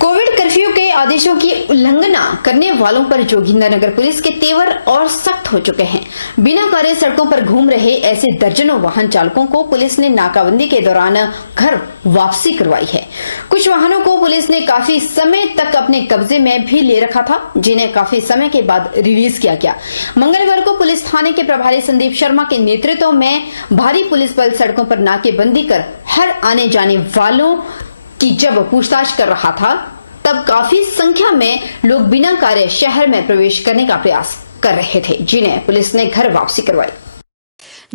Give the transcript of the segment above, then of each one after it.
Covid curfew के आदेशों की उल्लंघना करने वालों पर जोगिंदरनगर पुलिस के तेवर और सख्त हो चुके हैं। बिना कार्य सड़कों पर घूम रहे ऐसे दर्जनों वाहन चालकों को पुलिस ने नाकाबंदी के दौरान घर वापसी करवाई है। कुछ वाहनों को पुलिस ने काफी समय तक अपने कब्जे में भी ले रखा था, जिन्हें काफी समय के बाद रिलीज किया गया। मंगलवार को पुलिस थाने के प्रभारी संदीप शर्मा के नेतृत्व में भारी पुलिस बल सड़कों पर नाकेबंदी कर हर आने जाने वालों की जब पूछताछ कर रहा था, तब काफी संख्या में लोग बिना कार्य शहर में प्रवेश करने का प्रयास कर रहे थे, जिन्हें पुलिस ने घर वापसी करवाई।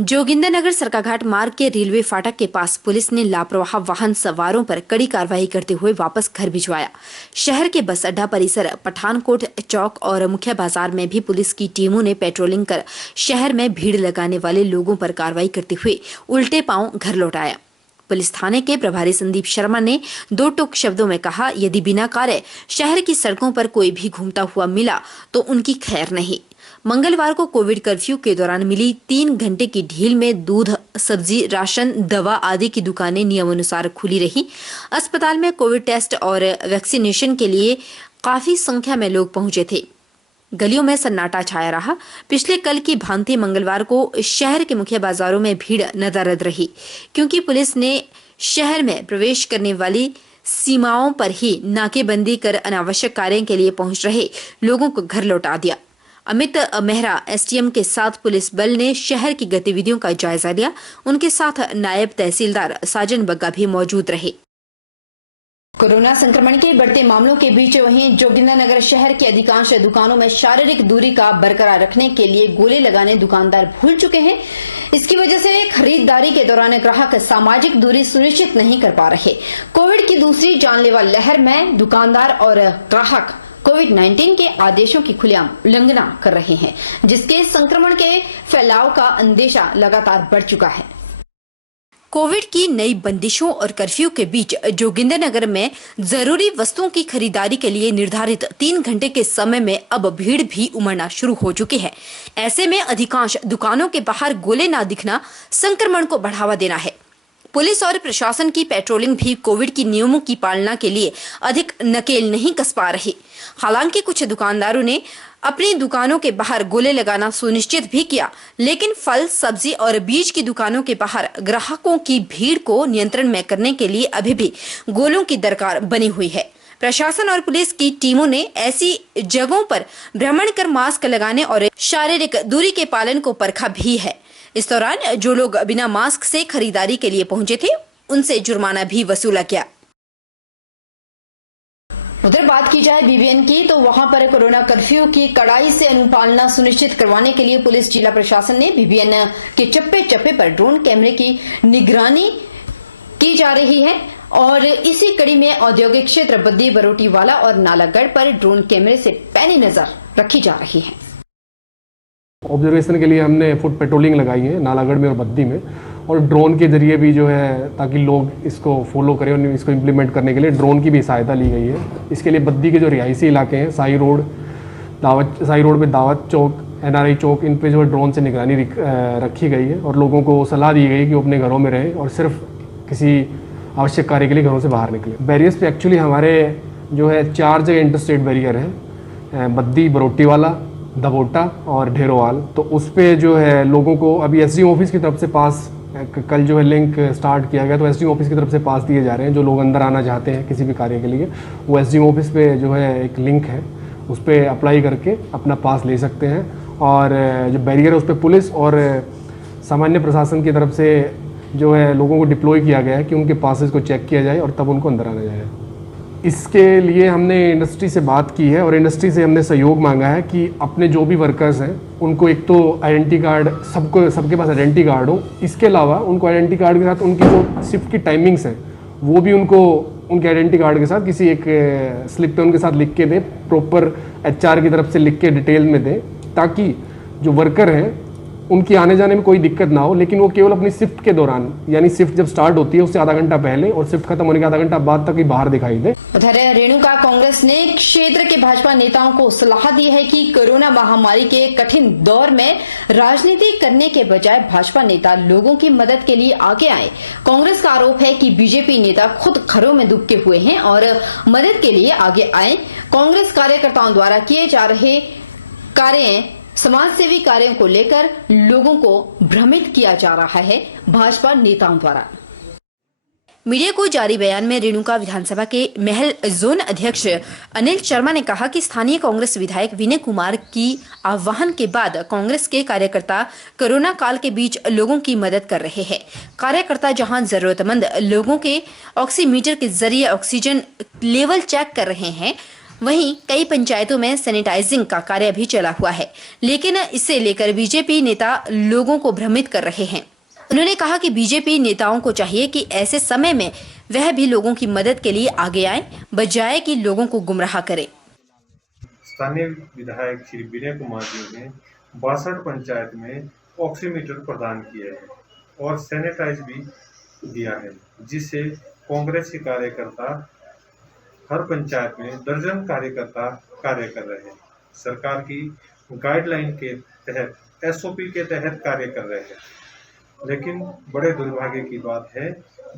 जोगिंदरनगर सरकाघाट मार्ग के रेलवे फाटक के पास पुलिस ने लापरवाह वाहन सवारों पर कड़ी कार्रवाई करते हुए वापस घर भिजवाया। शहर के बस अड्डा परिसर, पठानकोट चौक और मुख्य बाजार में भी पुलिस की टीमों ने पेट्रोलिंग कर शहर में भीड़ लगाने वाले लोगों पर कार्रवाई करते हुए उल्टे पांव घर लौटाया। पुलिस थाने के प्रभारी संदीप शर्मा ने दो टूक शब्दों में कहा, यदि बिना कार्य शहर की सड़कों पर कोई भी घूमता हुआ मिला तो उनकी खैर नहीं। मंगलवार को कोविड कर्फ्यू के दौरान मिली 3 घंटे की ढील में दूध, सब्जी, राशन, दवा आदि की दुकानें नियमानुसार खुली रही। अस्पताल में कोविड टेस्ट और वैक्सीनेशन के लिए काफी संख्या में लोग पहुंचे थे। गलियों में सन्नाटा छाया रहा। पिछले कल की भांति मंगलवार को शहर के मुख्य बाजारों में भीड़ नदारद रही, क्योंकि पुलिस ने शहर में प्रवेश करने वाली सीमाओं पर ही नाकेबंदी कर अनावश्यक कार्य के लिए पहुंच रहे लोगों को घर लौटा दिया। अमित मेहरा एसटीएम के साथ पुलिस बल ने शहर की गतिविधियों का जायजा लिया। उनके साथ नायब तहसीलदार साजन बग्गा भी मौजूद रहे। कोरोना संक्रमण के बढ़ते मामलों के बीच वहीं जोगिंदरनगर शहर की अधिकांश दुकानों में शारीरिक दूरी का बरकरार रखने के लिए गोले लगाने दुकानदार भूल चुके हैं। इसकी वजह से खरीदारी के दौरान ग्राहक सामाजिक दूरी सुनिश्चित नहीं कर पा रहे। कोविड की दूसरी जानलेवा लहर में दुकानदार और ग्राहक कोविड-19 के आदेशों की खुलेआम उल्लंघना कर रहे हैं, जिसके संक्रमण के फैलाव का अंदेशा लगातार बढ़ चुका है। कोविड की नई बंदिशों और कर्फ्यू के बीच जोगिंदरनगर में जरूरी वस्तुओं की खरीदारी के लिए निर्धारित 3 घंटे के समय में अब भीड़ भी उमड़ना शुरू हो चुकी है। ऐसे में अधिकांश दुकानों के बाहर गोले ना दिखना संक्रमण को बढ़ावा देना है। पुलिस और प्रशासन की पेट्रोलिंग भी कोविड की नियमों की पालना के लिए अधिक नकेल नहीं कस पा रही। हालांकि कुछ दुकानदारों ने अपनी दुकानों के बाहर गोले लगाना सुनिश्चित भी किया, लेकिन फल, सब्जी और बीज की दुकानों के बाहर ग्राहकों की भीड़ को नियंत्रण में करने के लिए अभी भी गोलों की दरकार बनी हुई है। प्रशासन और पुलिस की टीमों ने ऐसी जगहों पर भ्रमण कर मास्क लगाने और शारीरिक दूरी के पालन को परखा भी है। इस दौरान जो लोग बिना मास्क से खरीदारी के लिए पहुंचे थे, उनसे जुर्माना भी वसूला गया। उधर बात की जाए बीबीएन की, तो वहां पर कोरोना कर्फ्यू की कड़ाई से अनुपालना सुनिश्चित करवाने के लिए पुलिस जिला प्रशासन ने बीबीएन के चप्पे चप्पे पर ड्रोन कैमरे की निगरानी की जा रही है और इसी कड़ी में औद्योगिक क्षेत्र बद्दी, बरोटीवाला और नालागढ़ पर ड्रोन कैमरे से पैनी नजर रखी जा रही है। ऑब्जर्वेशन के लिए हमने फुट पेट्रोलिंग लगाई है नालागढ़ में और बद्दी में, और ड्रोन के जरिए भी जो है ताकि लोग इसको फॉलो करें और इसको इम्प्लीमेंट करने के लिए ड्रोन की भी सहायता ली गई है। इसके लिए बद्दी के जो रिहायशी इलाके हैं, साई रोड पे दावत चौक, NRI चौक, इन पे जो है ड्रोन से निगरानी रखी गई है और लोगों को सलाह दी गई कि वो अपने घरों में रहें और सिर्फ किसी आवश्यक कार्य के लिए घरों से बाहर निकलें। बैरियर्स पे एक्चुअली हमारे जो है 4 जगह इंटरस्टेट बैरियर है, बद्दी, बरोटीवाला, दबोटा और ढेरोवाल। तो उस पे जो है लोगों को अभी SDO ऑफिस की तरफ से पास, कल जो है लिंक स्टार्ट किया गया, तो SDO ऑफिस की तरफ से पास दिए जा रहे हैं। जो लोग अंदर आना चाहते हैं किसी भी कार्य के लिए, वो SDO ऑफिस पे जो है एक लिंक है, उस पर अप्लाई करके अपना पास ले सकते हैं। और जो बैरियर है उस पर पुलिस और सामान्य प्रशासन की तरफ से जो है लोगों को डिप्लॉय किया गया है कि उनके पासेस को चेक किया जाए और तब उनको अंदर आना जाए। इसके लिए हमने इंडस्ट्री से बात की है और इंडस्ट्री से हमने सहयोग मांगा है कि अपने जो भी वर्कर्स हैं उनको एक तो आइडेंटिटी कार्ड, सबके पास आइडेंटिटी कार्ड हो। इसके अलावा उनको आइडेंटिटी कार्ड के साथ उनकी जो शिफ्ट की टाइमिंग्स हैं वो भी उनको उनके आइडेंटिटी कार्ड के साथ किसी एक स्लिप पे उनके साथ लिख के दें, प्रॉपर HR की तरफ से लिख के डिटेल में दें, ताकि जो वर्कर हैं उनकी आने जाने में कोई दिक्कत ना हो, लेकिन वो केवल अपनी शिफ्ट के दौरान, यानी शिफ्ट जब स्टार्ट होती है उससे आधा घंटा पहले और शिफ्ट खत्म होने के आधा घंटा बाद तक ही बाहर दिखाई दे। उधर रेणुका कांग्रेस ने क्षेत्र के भाजपा नेताओं को सलाह दी है कि कोरोना महामारी के कठिन दौर में राजनीति करने के बजाय भाजपा नेता लोगों की मदद के लिए आगे आए। कांग्रेस का आरोप है कि बीजेपी नेता खुद घरों में दुबके हुए हैं और मदद के लिए आगे आए। कांग्रेस कार्यकर्ताओं द्वारा किए जा रहे कार्य, समाज सेवी कार्यों को लेकर लोगों को भ्रमित किया जा रहा है भाजपा नेताओं द्वारा। मीडिया को जारी बयान में रेणुका विधानसभा के महल जोन अध्यक्ष अनिल शर्मा ने कहा कि स्थानीय कांग्रेस विधायक विनय कुमार की आह्वान के बाद कांग्रेस के कार्यकर्ता कोरोना काल के बीच लोगों की मदद कर रहे हैं। कार्यकर्ता जहां जरूरतमंद लोगों के ऑक्सीमीटर के जरिए ऑक्सीजन लेवल चेक कर रहे हैं, वहीं कई पंचायतों में सैनिटाइजिंग का कार्य भी चला हुआ है, लेकिन इसे लेकर बीजेपी नेता लोगों को भ्रमित कर रहे हैं। उन्होंने कहा कि बीजेपी नेताओं को चाहिए कि ऐसे समय में वह भी लोगों की मदद के लिए आगे आए, बजाय कि लोगों को गुमराह करें। स्थानीय विधायक श्री विनय कुमार जी ने 62 पंचायत में ऑक्सीमीटर प्रदान किए हैं और सैनिटाइज भी दिया है, जिससे कांग्रेस के कार्यकर्ता हर पंचायत में दर्जन कार्यकर्ता कार्य कर रहे हैं। सरकार की गाइडलाइन के तहत, एसओपी के तहत कार्य कर रहे हैं, लेकिन बड़े दुर्भाग्य की बात है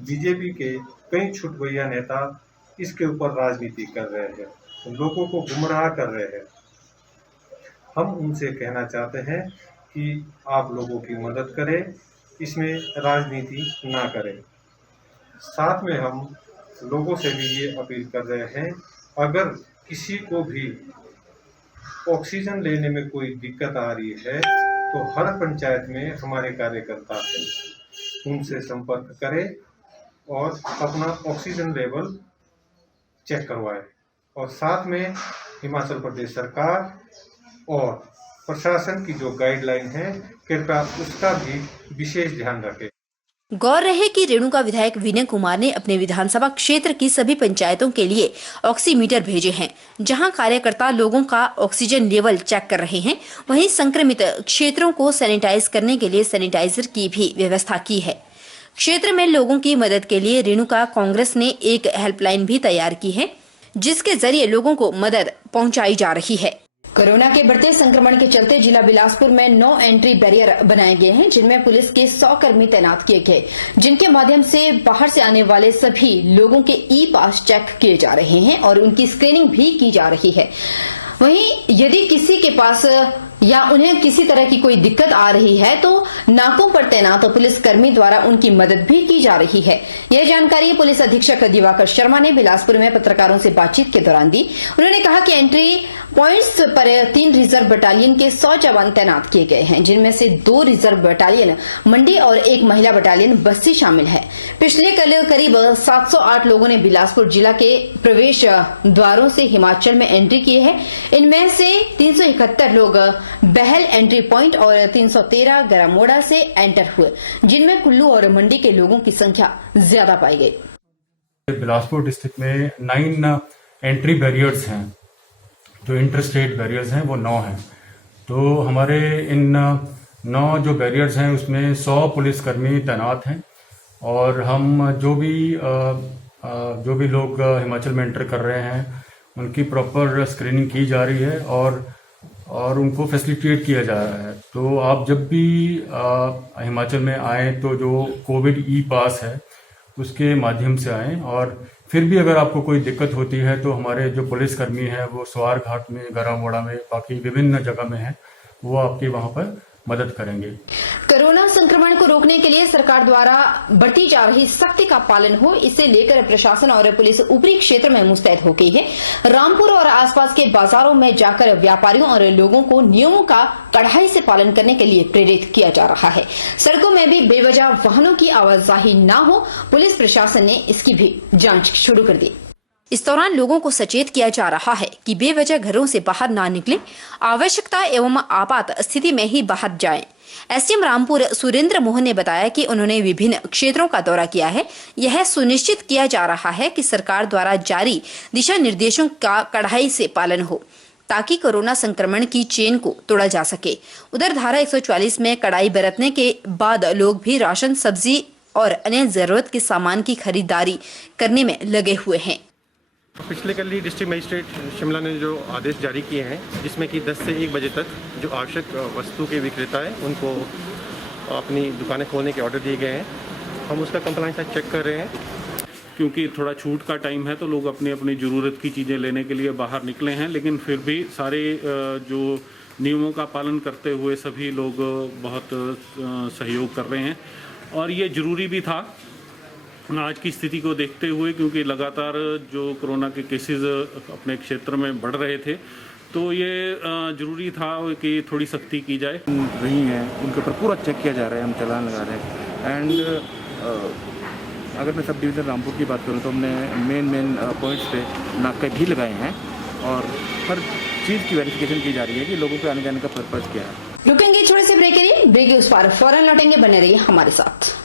बीजेपी के कई छुटभैया नेता इसके ऊपर राजनीति कर रहे हैं, लोगों को गुमराह कर रहे हैं। हम उनसे कहना चाहते हैं कि आप लोगों की मदद करें, इसमें राजनीति ना करें। साथ में हम लोगों से भी ये अपील कर रहे हैं, अगर किसी को भी ऑक्सीजन लेने में कोई दिक्कत आ रही है तो हर पंचायत में हमारे कार्यकर्ता हैं, उनसे संपर्क करें और अपना ऑक्सीजन लेवल चेक करवाएं। और साथ में हिमाचल प्रदेश सरकार और प्रशासन की जो गाइडलाइन है, कृपया उसका भी विशेष ध्यान रखें। गौर रहे कि रेणुका विधायक विनय कुमार ने अपने विधानसभा क्षेत्र की सभी पंचायतों के लिए ऑक्सीमीटर भेजे हैं, जहां कार्यकर्ता लोगों का ऑक्सीजन लेवल चेक कर रहे हैं। वहीं संक्रमित क्षेत्रों को सैनिटाइज करने के लिए सैनिटाइजर की भी व्यवस्था की है। क्षेत्र में लोगों की मदद के लिए रेणुका कांग्रेस ने एक हेल्पलाइन भी तैयार की है, जिसके जरिए लोगों को मदद पहुँचाई जा रही है। कोरोना के बढ़ते संक्रमण के चलते जिला बिलासपुर में 9 एंट्री बैरियर बनाए गए हैं, जिनमें पुलिस के 100 कर्मी तैनात किए गए, जिनके माध्यम से बाहर से आने वाले सभी लोगों के ई पास चेक किए जा रहे हैं और उनकी स्क्रीनिंग भी की जा रही है। वहीं यदि किसी के पास या उन्हें किसी तरह की कोई दिक्कत आ रही है तो नाकों पर तैनात पुलिस कर्मी द्वारा उनकी मदद भी की जा रही है। यह जानकारी पुलिस अधीक्षक दिवाकर शर्मा ने बिलासपुर में पत्रकारों से बातचीत के दौरान दी। उन्होंने कहा कि एंट्री पॉइंट्स पर 3 रिजर्व बटालियन के 100 जवान तैनात किए गए हैं, जिनमें से 2 रिजर्व बटालियन मंडी और 1 महिला बटालियन बस्ती शामिल है। पिछले कल करीब 708 लोगों ने बिलासपुर जिला के प्रवेश द्वारों से हिमाचल में एंट्री की है। इनमें से 371 लोग बहल एंट्री पॉइंट और 313 गरामोड़ा से एंटर हुए, जिनमें कुल्लू और मंडी के लोगों की संख्या ज्यादा पाई गई। बिलासपुर डिस्ट्रिक्ट में 9 एंट्री बैरियर्स हैं, जो इंटर स्टेट बैरियर्स हैं वो 9 हैं। तो हमारे इन 9 जो बैरियर्स हैं उसमें 100 पुलिसकर्मी तैनात हैं और हम जो भी लोग हिमाचल में एंटर कर रहे हैं उनकी प्रॉपर स्क्रीनिंग की जा रही है और उनको फैसिलिटेट किया जा रहा है। तो आप जब भी हिमाचल में आएँ तो जो कोविड ई पास है उसके माध्यम से आएँ, और फिर भी अगर आपको कोई दिक्कत होती है तो हमारे जो पुलिसकर्मी हैं वो सवार घाट में, गरामोड़ा में, बाकी विभिन्न जगह में हैं, वो आपकी वहाँ पर मदद करेंगे। कोरोना संक्रमण को रोकने के लिए सरकार द्वारा बढ़ती जा रही सख्ती का पालन हो, इसे लेकर प्रशासन और पुलिस ऊपरी क्षेत्र में मुस्तैद हो गई है। रामपुर और आसपास के बाजारों में जाकर व्यापारियों और लोगों को नियमों का कड़ाई से पालन करने के लिए प्रेरित किया जा रहा है। सड़कों में भी बेवजह वाहनों की आवाजाही न हो, पुलिस प्रशासन ने इसकी भी जांच शुरू कर दी। इस दौरान लोगों को सचेत किया जा रहा है कि बेवजह घरों से बाहर ना निकलें, आवश्यकता एवं आपात स्थिति में ही बाहर जाएं। एसडीएम रामपुर सुरेंद्र मोहन ने बताया कि उन्होंने विभिन्न क्षेत्रों का दौरा किया है। यह सुनिश्चित किया जा रहा है कि सरकार द्वारा जारी दिशा निर्देशों का कड़ाई से पालन हो। ताकि कोरोना संक्रमण की चेन को तोड़ा जा सके। उधर धारा 144 में कड़ाई बरतने के बाद लोग भी राशन, सब्जी और अन्य जरूरत के सामान की खरीदारी करने में लगे हुए हैं। पिछले कल ही डिस्ट्रिक्ट मजिस्ट्रेट शिमला ने जो आदेश जारी किए हैं, जिसमें कि 10 से 1 बजे तक जो आवश्यक वस्तु के विक्रेता हैं उनको अपनी दुकानें खोलने के ऑर्डर दिए गए हैं। हम उसका कंप्लायंस चेक कर रहे हैं। क्योंकि थोड़ा छूट का टाइम है तो लोग अपनी अपनी ज़रूरत की चीज़ें लेने के लिए बाहर निकले हैं, लेकिन फिर भी सारे जो नियमों का पालन करते हुए सभी लोग बहुत सहयोग कर रहे हैं और ये ज़रूरी भी था आज की स्थिति को देखते हुए, क्योंकि लगातार जो कोरोना के केसेस अपने क्षेत्र में बढ़ रहे थे, तो ये ज़रूरी था कि थोड़ी सख्ती की जाए। रही हैं उनके ऊपर पूरा चेक किया जा रहा है, हम चालान लगा रहे हैं। एंड अगर मैं सब डिवीज़न रामपुर की बात करूं तो हमने मेन पॉइंट्स पे नाके भी लगाए हैं और हर चीज़ की वेरिफिकेशन की जा रही है कि लोगों के आने जाने का पर्पज़ क्या है। रुकेंगे छोटे से ब्रेक के लिए, ब्रेक के उस पार फौरन लौटेंगे, बने रहिए हमारे साथ।